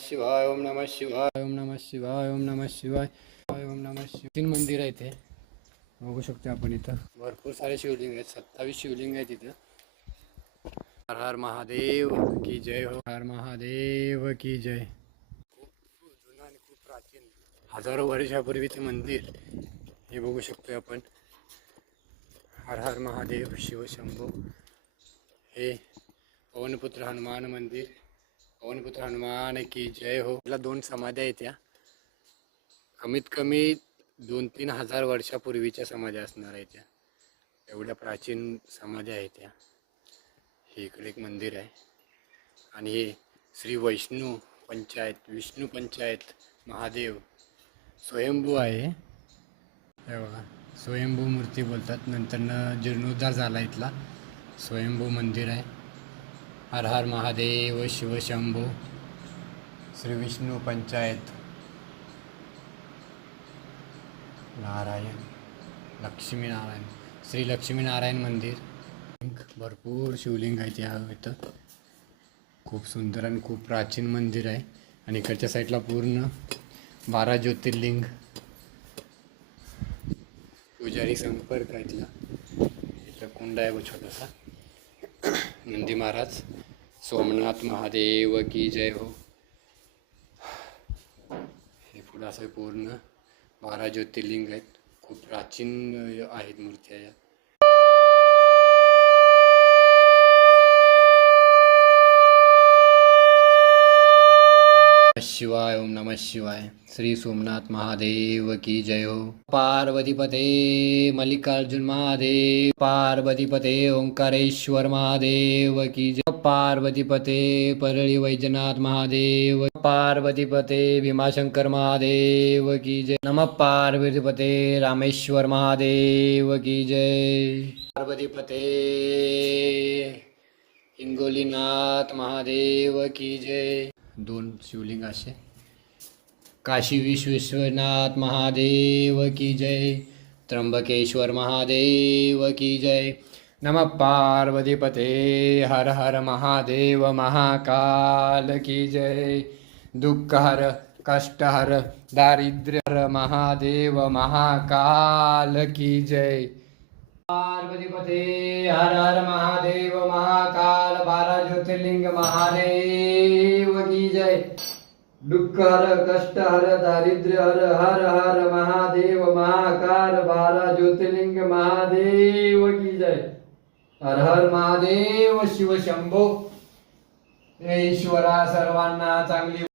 शिवाय, ओम नमः शिवाय, ओम नमः शिवाय, ओम नमः शिवाय, ओम नमः शिवाय. 3 मंदिर आहे ते बघू शकतो आपण. इथं भरपूर सारे शिवलिंग आहेत. 27 शिवलिंग आहेत इथं. हर हर महादेव की जय हो. हर महादेव की जय. खूप जुनं आणि खूप प्राचीन हजारो वर्षापूर्वीचे मंदिर हे बघू शकतोय आपण. हर हर महादेव शिव शंभो. हे पवनपुत्र हनुमान मंदिर. पवनपुत्र हनुमान की जय हो. त्याला 2 समाध्या आहेत. त्या कमीत कमी 2-3 हजार वर्षापूर्वीच्या समाध्या असणार आहेत. त्या एवढ्या प्राचीन समाध्या आहेत त्या. हे इकडे एक मंदिर आहे. आणि हे श्री वैष्णू पंचायत, विष्णू पंचायत महादेव स्वयंभू आहे. हे बघा, स्वयंभू मूर्ती बोलतात. नंतर जीर्णोद्धार झाला इथला. स्वयंभू मंदिर आहे. हर हर महादेव शिव शंभो. श्री विष्णू पंचायत. नारायण लक्ष्मीनारायण, श्री लक्ष्मीनारायण मंदिर. भरपूर शिवलिंग आहेत या इथं. खूप सुंदर आणि खूप प्राचीन मंदिर आहे. आणि इकडच्या साईडला पूर्ण 12 ज्योतिर्लिंग. पुजारी संपर्क आहे इथला. इथं कुंड आहे व छोटासा. नंदी महाराज. सोमनाथ महादेव की जय हो. हे पुढं असं पूर्ण 12 ज्योतिर्लिंग आहेत. खूप प्राचीन आहेत मूर्त्या या. शिवाय, ओम नमः शिवाय. श्री सोमनाथ महादेव की जय हो. पार्वतीपते मल्लिकार्जुन महादेव. पार्वतीपते ओंकारेश्वर महादेव की जय. पार्वतीपते परळी वैजनाथ महादेव. पार्वतीपते भीमाशंकर महादेव की जय. नमः पार्वतीपते रामेश्वर महादेव की जय. पार्वतीपते हिंगोलीनाथ महादेव की जय. 2 शिवलिंग असे. काशी विश्वेश्वरनाथ महादेव की जय. त्र्यंबकेश्वर महादेव की जय. नमः पार्वतीपते हर हर महादेव महाकाल की जय. दुःखहर कष्टहर दारिद्र्य महादेव महाकाल की जय. पार्वतीपते हर हर महादेव महाकाल 12 ज्योतिर्लिंग महादेव की जय. दुःख हर कष्ट हर दारिद्र्य हर हर हर महादेव महाकाल 12 ज्योतिर्लिंग महादेव की जय. हर हर महादेव शिव शंभो. ईश्वरा सर्वांना चांगली